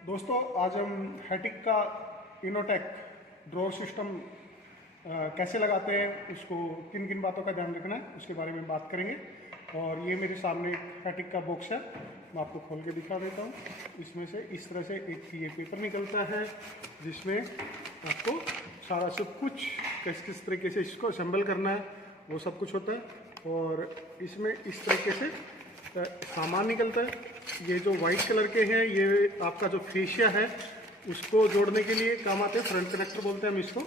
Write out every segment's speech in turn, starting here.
दोस्तों आज हम हैटिक का इनोटेक ड्रॉर सिस्टम कैसे लगाते हैं, उसको किन किन बातों का ध्यान रखना है उसके बारे में बात करेंगे। और ये मेरे सामने एक हैटिक का बॉक्स है, मैं आपको खोल के दिखा देता हूँ। इसमें से इस तरह से एक ये पेपर निकलता है जिसमें आपको सारा सब कुछ किस किस तरीके से इसको असेंबल करना है वो सब कुछ होता है। और इसमें इस तरीके से सामान निकलता है। ये जो वाइट कलर के हैं ये आपका जो फेशिया है उसको जोड़ने के लिए काम आते हैं, फ्रंट कनेक्टर बोलते हैं हम इसको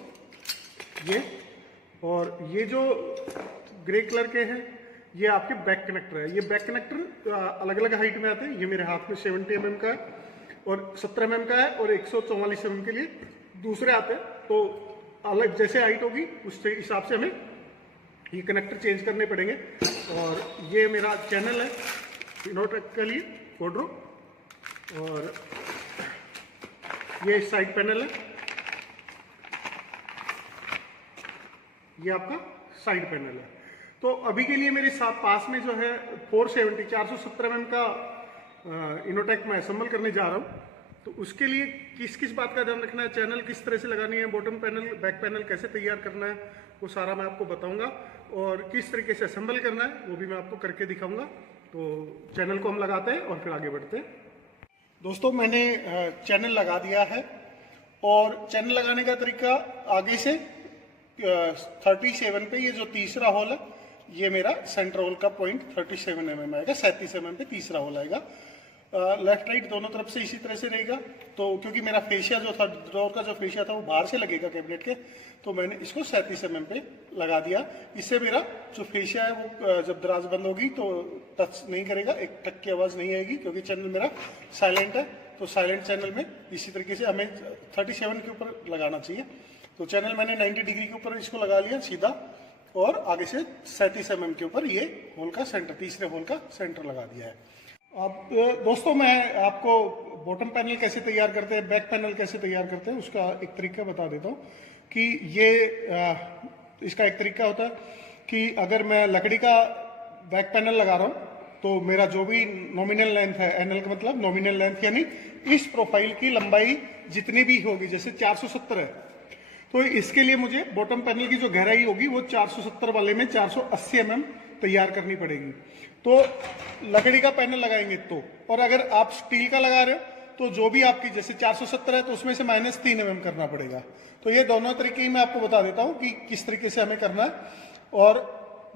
ये। और ये जो ग्रे कलर के हैं ये आपके बैक कनेक्टर है। ये बैक कनेक्टर अलग अलग हाइट में आते हैं। ये मेरे हाथ में 70 mm का है और 17 mm का है और 144 mm के लिए दूसरे आते हैं। तो अलग जैसे हाइट होगी उसके हिसाब से हमें ये कनेक्टर चेंज करने पड़ेंगे। और ये मेरा चैनल है इनोटेक के लिए कोड्रो, और ये साइड पैनल है, ये आपका साइड पैनल है। तो अभी के लिए मेरे साथ पास में जो है 470 mm का इनोटेक मैं असेंबल करने जा रहा हूँ। तो उसके लिए किस किस बात का ध्यान रखना है, चैनल किस तरह से लगानी है, बॉटम पैनल बैक पैनल कैसे तैयार करना है, वो सारा मैं आपको बताऊंगा। और किस तरीके से असेंबल करना है वो भी मैं आपको करके दिखाऊंगा। तो चैनल को हम लगाते हैं और फिर आगे बढ़ते हैं। दोस्तों मैंने चैनल लगा दिया है और चैनल लगाने का तरीका आगे से 37 पे ये जो तीसरा होल है ये मेरा सेंटर होल का पॉइंट 37 mm आएगा। 37 mm पे तीसरा होल आएगा। लेफ्ट राइट दोनों तरफ से इसी तरह से रहेगा। तो क्योंकि मेरा फेशिया जो था, ड्रॉर का जो फेशिया था वो बाहर से लगेगा कैबिनेट के, तो मैंने इसको 37 mm पे लगा दिया। इससे मेरा जो फेशिया है वो जब दराज बंद होगी तो टच नहीं करेगा, एक टक की आवाज़ नहीं आएगी, क्योंकि चैनल मेरा साइलेंट है। तो साइलेंट चैनल में इसी तरीके से हमें 37 के ऊपर लगाना चाहिए। तो चैनल मैंने 90 डिग्री के ऊपर इसको लगा लिया सीधा, और आगे से 37 mm के ऊपर ये होल का सेंटर, तीसरे होल का सेंटर लगा दिया है। अब दोस्तों मैं आपको बॉटम पैनल कैसे तैयार करते हैं, बैक पैनल कैसे तैयार करते हैं उसका एक तरीका बता देता हूँ। कि ये इसका एक तरीका होता है कि अगर मैं लकड़ी का बैक पैनल लगा रहा हूँ तो मेरा जो भी नॉमिनल लेंथ है, एनएल का मतलब नॉमिनल लेंथ, यानी इस प्रोफाइल की लंबाई जितनी भी होगी, जैसे 470 है तो इसके लिए मुझे बॉटम पैनल की जो गहराई होगी वो 470 वाले में 480 mm तैयार करनी पड़ेगी। तो लकड़ी का पैनल लगाएंगे तो, और अगर आप स्टील का लगा रहे हो तो जो भी आपकी जैसे 470 है तो उसमें से -3 mm करना पड़ेगा। तो ये दोनों तरीके ही मैं आपको बता देता हूँ कि किस तरीके से हमें करना है। और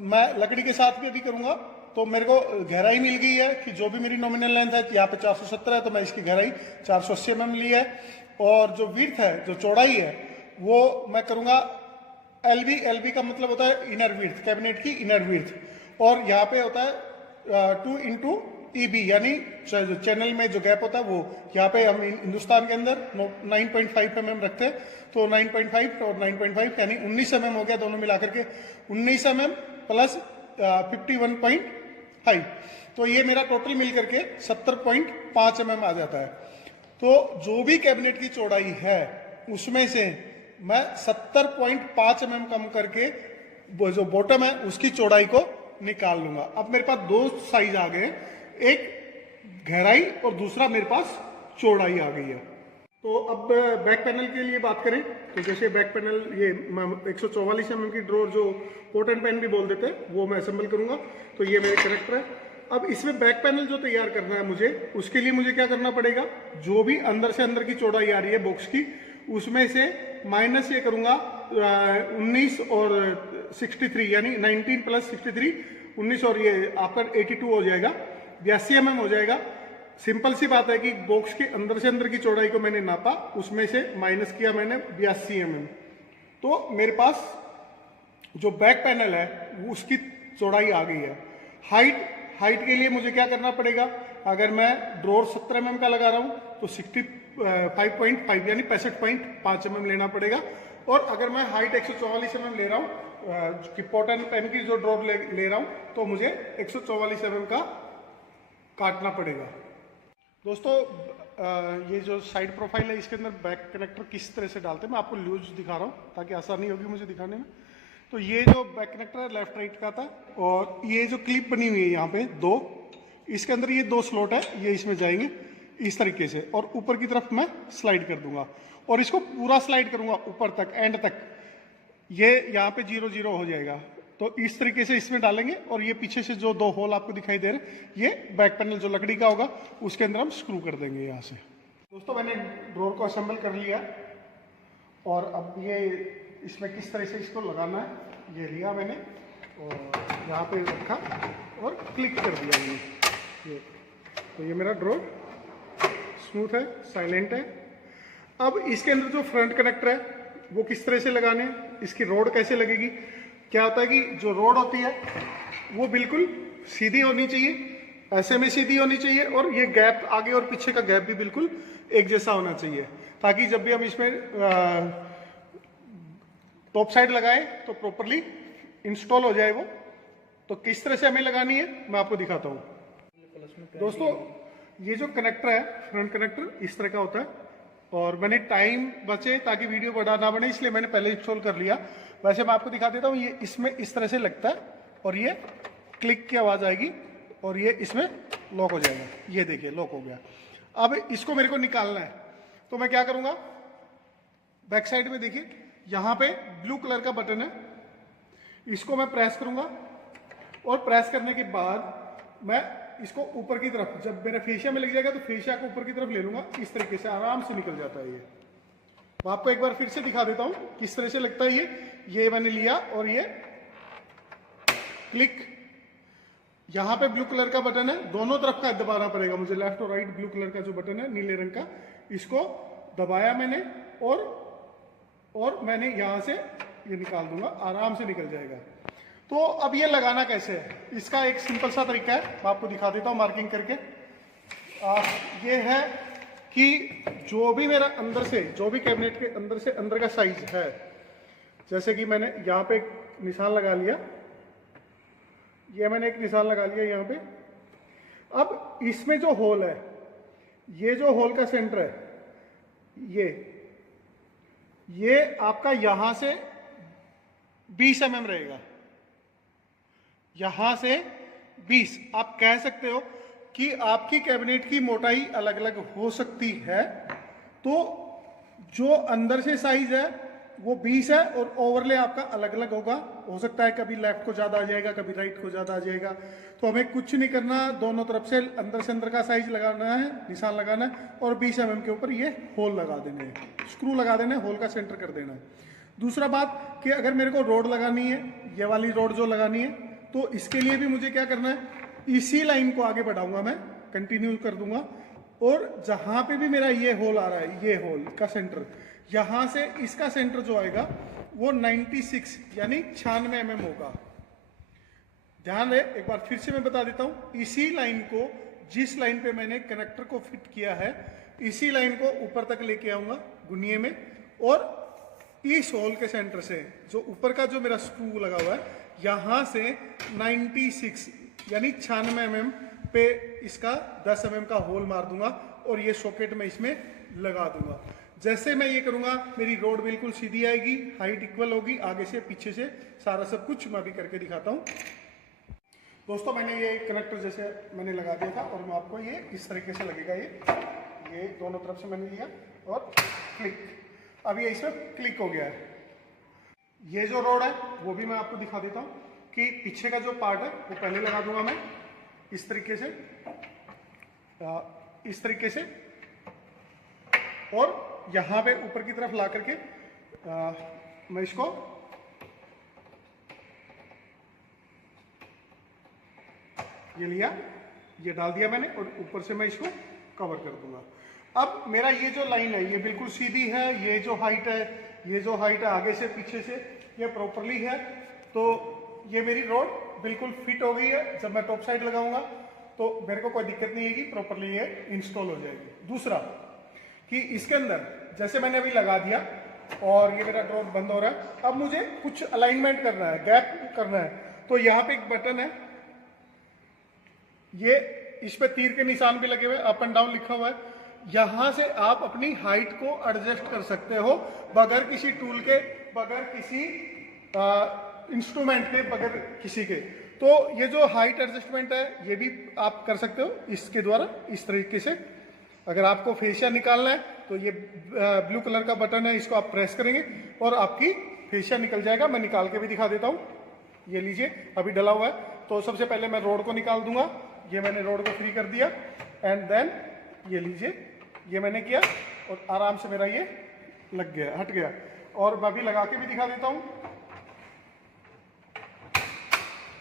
मैं लकड़ी के साथ भी अभी करूंगा। तो मेरे को गहराई मिल गई है कि जो भी मेरी नॉमिनल लेंथ है, यहाँ पे 470 है तो मैं इसकी गहराई 480 mm ली है। और जो विड्थ है, जो चौड़ाई है, वो मैं करूंगा एलबी का मतलब होता है इनर विड्थ, कैबिनेट की इनर विड्थ। और यहाँ पे होता है 2 इंटू EB, यानी चैनल में जो गैप होता है वो। यहाँ पे हम हिंदुस्तान के अंदर 9.5 mm रखते हैं, तो 9.5 और 9.5 यानी 19 mm हो गया, दोनों मिलाकर के 19 mm प्लस 51.5। तो ये मेरा टोटल मिल करके 70.5 mm आ जाता है। तो जो भी कैबिनेट की चौड़ाई है उसमें से मैं 70.5 mm कम करके जो बॉटम है उसकी चौड़ाई को निकाल लूंगा। अब मेरे पास दो साइज आ गए, एक गहराई और दूसरा मेरे पास चौड़ाई आ गई है। तो अब बैक पैनल के लिए बात करें तो जैसे बैक पैनल ये 144 mm की ड्रॉर, जो पोट एंड पैन भी बोल देते हैं, वो मैं असेंबल करूंगा। तो ये मेरे कनेक्टर है। अब इसमें बैक पैनल जो तैयार करना है मुझे, उसके लिए मुझे क्या करना पड़ेगा, जो भी अंदर से अंदर की चौड़ाई आ रही है बॉक्स की, उसमें से माइनस ये करूंगा 19 और 63, यानी 19 प्लस 63 19 और ये आपका 82 हो जाएगा, 82 mm हो जाएगा। सिंपल सी बात है कि बॉक्स के अंदर से अंदर की चौड़ाई को मैंने नापा, उसमें से माइनस किया मैंने 82 mm। तो मेरे पास जो बैक पैनल है उसकी चौड़ाई आ गई है। हाइट के लिए मुझे क्या करना पड़ेगा, अगर मैं ड्रॉर 17 mm का लगा रहा हूं तो 65.5 यानी 65.5 mm लेना पड़ेगा। और अगर मैं हाइट 144 mm ले रहा हूं कि पोट एंड पैन की जो ड्रॉर ले रहा हूं तो मुझे 144 mm का काटना पड़ेगा। दोस्तों ये जो साइड प्रोफाइल है इसके अंदर बैक कनेक्टर किस तरह से डालते हैं मैं आपको लूज दिखा रहा हूँ ताकि आसानी होगी मुझे दिखाने में। तो ये जो बैक कनेक्टर है लेफ्ट राइट का था, और ये जो क्लिप बनी हुई है यहाँ पे दो, इसके अंदर ये दो स्लॉट है, ये इसमें जाएंगे। इस तरीके से, और ऊपर की तरफ मैं स्लाइड कर दूंगा और इसको पूरा स्लाइड करूंगा ऊपर तक, एंड तक। ये यहाँ पे 0 0 हो जाएगा। तो इस तरीके से इसमें डालेंगे और ये पीछे से जो 2 होल आपको दिखाई दे रहे, ये बैक पैनल जो लकड़ी का होगा उसके अंदर हम स्क्रू कर देंगे यहाँ से। दोस्तों मैंने ड्रॉर को असेंबल कर लिया और अब ये इसमें किस तरह से इसको लगाना है ये लिया मैंने और यहाँ पे रखा और क्लिक कर दिया ये। तो ये मेरा ड्रॉर स्मूथ है, साइलेंट है। अब इसके अंदर जो फ्रंट कनेक्टर है वो किस तरह से लगाने हैं, इसकी रोड कैसे लगेगी। क्या होता है कि जो रोड होती है वो बिल्कुल सीधी होनी चाहिए, ऐसे में सीधी होनी चाहिए, और ये गैप आगे और पीछे का गैप भी बिल्कुल एक जैसा होना चाहिए, ताकि जब भी हम इसमें टॉप साइड लगाए तो प्रॉपरली इंस्टॉल हो जाए वो। तो किस तरह से हमें लगानी है मैं आपको दिखाता हूँ। दोस्तों ये जो कनेक्टर है फ्रंट कनेक्टर इस तरह का होता है, और मैंने टाइम बचे ताकि वीडियो बड़ा ना बने इसलिए मैंने पहले इंस्टॉल कर लिया। वैसे मैं आपको दिखा देता हूँ, ये इसमें इस तरह से लगता है और ये क्लिक की आवाज आएगी और ये इसमें लॉक हो जाएगा। ये देखिए लॉक हो गया। अब इसको मेरे को निकालना है तो मैं क्या करूंगा, बैक साइड में देखिए यहाँ पे ब्लू कलर का बटन है, इसको मैं प्रेस करूंगा और प्रेस करने के बाद मैं इसको ऊपर की तरफ, जब मेरा फेशिया में लग जाएगा तो फेशिया को ऊपर की तरफ ले लूंगा। इस तरीके से आराम से निकल जाता है ये। तो आपको एक बार फिर से दिखा देता हूं किस तरह से लगता है ये मैंने लिया और ये क्लिक, यहां पे ब्लू कलर का बटन है, दोनों तरफ का दबाना पड़ेगा मुझे, लेफ्ट और राइट। ब्लू कलर का जो बटन है नीले रंग का, इसको दबाया मैंने और मैंने यहां से ये निकाल दूंगा, आराम से निकल जाएगा। तो अब ये लगाना कैसे है, इसका एक सिंपल सा तरीका है, मैं आपको दिखा देता हूं मार्किंग करके। ये है कि जो भी मेरा अंदर से, जो भी कैबिनेट के अंदर से अंदर का साइज है, जैसे कि मैंने यहाँ पे एक निशान लगा लिया, ये मैंने एक निशान लगा लिया यहाँ पे। अब इसमें जो होल है, ये जो होल का सेंटर है, ये आपका यहां से 20 mm रहेगा, यहां से 20। आप कह सकते हो कि आपकी कैबिनेट की मोटाई अलग अलग हो सकती है, तो जो अंदर से साइज है वो 20 है और ओवरले आपका अलग अलग होगा। हो सकता है कभी लेफ्ट को ज्यादा आ जाएगा, कभी राइट को ज्यादा आ जाएगा। तो हमें कुछ नहीं करना, दोनों तरफ से अंदर का साइज लगाना है, निशान लगाना है और 20 mm के ऊपर ये होल लगा देने हैं, स्क्रू लगा देना है, होल का सेंटर कर देना है। दूसरा बात कि अगर मेरे को रोड लगानी है, ये वाली रोड जो लगानी है, तो इसके लिए भी मुझे क्या करना है, इसी लाइन को आगे बढ़ाऊंगा, मैं कंटिन्यू कर दूंगा, और जहां पे भी मेरा ये होल आ रहा है, ये होल का सेंटर, यहां से इसका सेंटर जो आएगा वो 96 यानी 96 mm होगा। ध्यान रहे, एक बार फिर से मैं बता देता हूं, इसी लाइन को, जिस लाइन पे मैंने कनेक्टर को फिट किया है, इसी लाइन को ऊपर तक लेके आऊंगा गुनिये में, और इस होल के सेंटर से जो ऊपर का जो मेरा स्क्रू लगा हुआ है, यहां से 96 यानी 96 mm पे इसका 10 mm का होल मार दूंगा और ये सॉकेट में इसमें लगा दूंगा। जैसे मैं ये करूंगा मेरी रोड बिल्कुल सीधी आएगी, हाइट इक्वल होगी, आगे से पीछे से सारा सब कुछ मैं भी करके दिखाता हूं। दोस्तों मैंने ये कनेक्टर जैसे मैंने लगा दिया था और मैं आपको ये इस तरीके से लगेगा, ये दोनों तरफ से मैंने लिया और क्लिक, अब ये इसमें क्लिक हो गया है। ये जो रोड है वो भी मैं आपको दिखा देता हूँ कि पीछे का जो पार्ट है वो पहले लगा दूंगा मैं इस तरीके से, इस तरीके से, और यहां पे ऊपर की तरफ ला करके मैं इसको ये लिया, ये डाल दिया मैंने और ऊपर से मैं इसको कवर कर दूंगा। अब मेरा ये जो लाइन है ये बिल्कुल सीधी है, ये जो हाइट है, ये जो हाइट है आगे से पीछे से ये प्रॉपरली है, तो ये मेरी रोड बिल्कुल फिट हो गई है। जब मैं टॉप साइड लगाऊंगा तो मेरे को कोई दिक्कत नहीं आएगी, प्रॉपरली ये इंस्टॉल हो जाएगी। दूसरा कि इसके अंदर जैसे मैंने अभी लगा दिया और ये मेरा ड्रॉर बंद हो रहा है, अब मुझे कुछ अलाइनमेंट करना है, गैप करना है, तो यहाँ पे एक बटन है, ये इस पे तीर के निशान भी लगे हुए, अप एंड डाउन लिखा हुआ है, यहां से आप अपनी हाइट को एडजस्ट कर सकते हो बगैर किसी टूल के, बगैर किसी इंस्ट्रूमेंट के, बगैर किसी के। तो ये जो हाइट एडजस्टमेंट है ये भी आप कर सकते हो इसके द्वारा, इस तरीके से अगर आपको फेशिया निकालना है तो ये ब्लू कलर का बटन है, इसको आप प्रेस करेंगे और आपकी फेशिया निकल जाएगा। मैं निकाल के भी दिखा देता हूँ। ये लीजिए, अभी डला हुआ है। तो सबसे पहले मैं रोड को निकाल दूंगा। ये मैंने रोड को फ्री कर दिया एंड देन ये लीजिए, ये मैंने किया और आराम से मेरा ये लग गया, हट गया। और मैं अभी लगा के भी दिखा देता हूँ।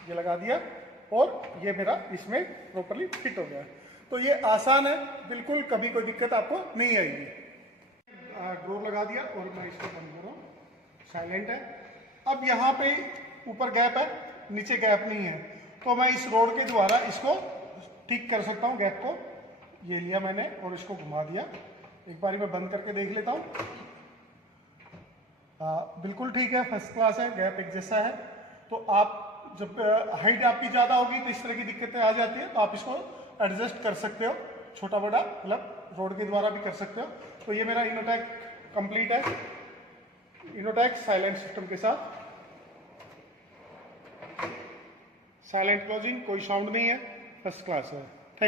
ये लगा दिया और ये मेरा इसमें प्रॉपर्ली फिट हो गया। तो ये आसान है बिल्कुल, कभी कोई दिक्कत आपको नहीं आएगी। ग्लोव लगा दिया और मैं इसको बंद कर रहा हूँ, साइलेंट है। अब यहाँ पे ऊपर गैप है, नीचे गैप नहीं है, तो मैं इस रोड के द्वारा इसको ठीक कर सकता हूँ गैप को। ये लिया मैंने और इसको घुमा दिया। एक बारी मैं बंद करके देख लेता हूँ। बिल्कुल ठीक है, फर्स्ट क्लास है, गैप एक जैसा है। तो आप जब हाइट आपकी ज़्यादा होगी तो इस तरह की दिक्कतें आ जाती है, तो आप इसको एडजस्ट कर सकते हो, छोटा बड़ा मतलब रोड के द्वारा भी कर सकते हो। तो ये मेरा इनोटेक कंप्लीट है, इनोटेक साइलेंट सिस्टम के साथ। साइलेंट क्लोजिंग, कोई साउंड नहीं है, फर्स्ट क्लास है।